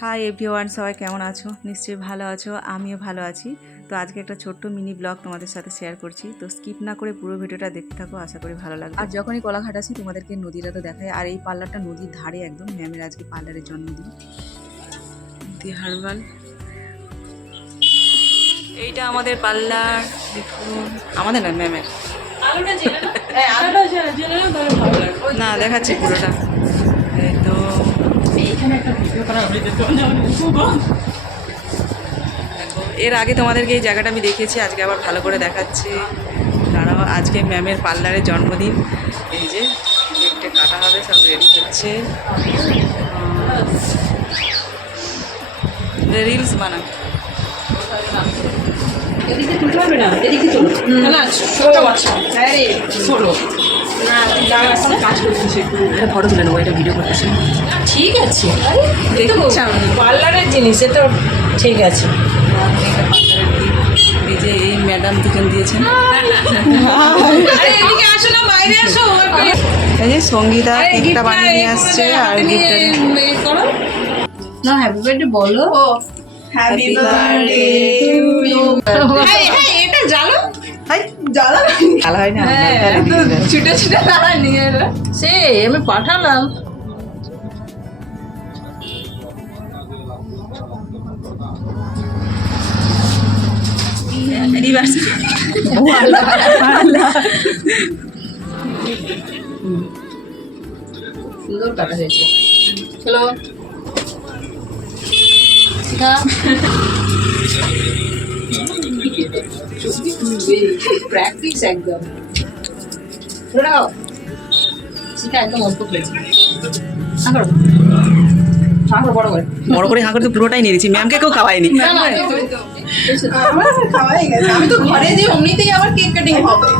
Hi everyone সবাই কেমন আছো? নিশ্চয়ই ভালো আছো আমিও ভালো আছি। তো আজকে একটা ছোট্ট মিনি ব্লগ তোমাদের সাথে শেয়ার করছি। তো স্কিপ না করে পুরো ভিডিওটা দেখতে থাকো আশা করি ভালো লাগবে। আর যখনই কলাঘাট আসি তোমাদেরকে নদীটা তো দেখায় আর এই পার্লারটা নদীর ধারে একদম ম্যামের আজকে পার্লারের জন্মদিন। দি হারবাল এইটা আমাদের পার্লার দেখুন। আমাদের না ম্যামের? না দেখাচ্ছি পুরোটা। এর আগে তোমাদেরকে এই জায়গাটা আমি দেখেছি আজকে আবার ভালো করে দেখাচ্ছি। দাঁড়াও আজকে ম্যামের পার্লারের জন্মদিন। এই যে কেকটা কাটা হবে সব রেডি হচ্ছে। রিলস বানাবে এদিকে তুলতে হবে না? এদিকে তুলো। না ছোট বাচ্চা। হ্যাঁ রে। ছোট। ফটো তুলে নেব এটা ভিডিও করতেছি ঠিক আছে। পার্লারের জিনিস এ তো ঠিক আছে এই যে এই ম্যাডাম দুজন দিয়েছেন এই যে সঙ্গীতা কেকটা বানিয়ে নিয়ে আসছে আর গিফটটা না হ্যাপি বার্থডে বলো হ্যাপি বার্থডে এটা জানো হাই জ্বালা জ্বালা হয় না ছুটে ছুটে দাঁড়া নিয়ে এলো। সে আমি পাঠালাম। রিভার্স সুন্দর কাটা হয়েছে। চলো প্র্যাকটিস একদম রাখো শিখা একদম অল্প বড় করে হাঁ করে পুরোটাই নিয়ে নিয়েছি ম্যামকে কেউ খাওয়াইনি আমি তো ঘরে যে অমনিতেই আবার কেক কাটিং হবে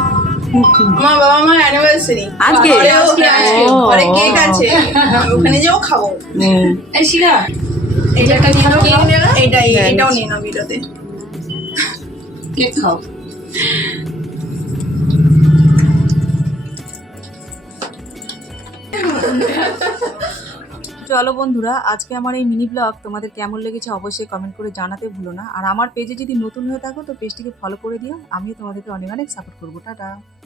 আমার বাবা মার অ্যানিভার্সারি আজকে? আজকে আজকে ও। ঘরে কেক আছে ওখানে যেও খাব এই শিখা নিয়ে নাও এইটাই হ্যাঁ, এটাও। নিয়ে নাও ভিডিওতে কেক খাও চলো বন্ধুরা, আজকে আমার এই মিনি ব্লগ তোমাদের কেমন লেগেছে অবশ্যই কমেন্ট করে জানাতে ভুলো না। আর আমার পেজে যদি নতুন হয়ে থাকো, তো পেজটিকে ফলো করে দিও। আমিও তোমাদেরকে অনেক অনেক সাপোর্ট করব। টাটা।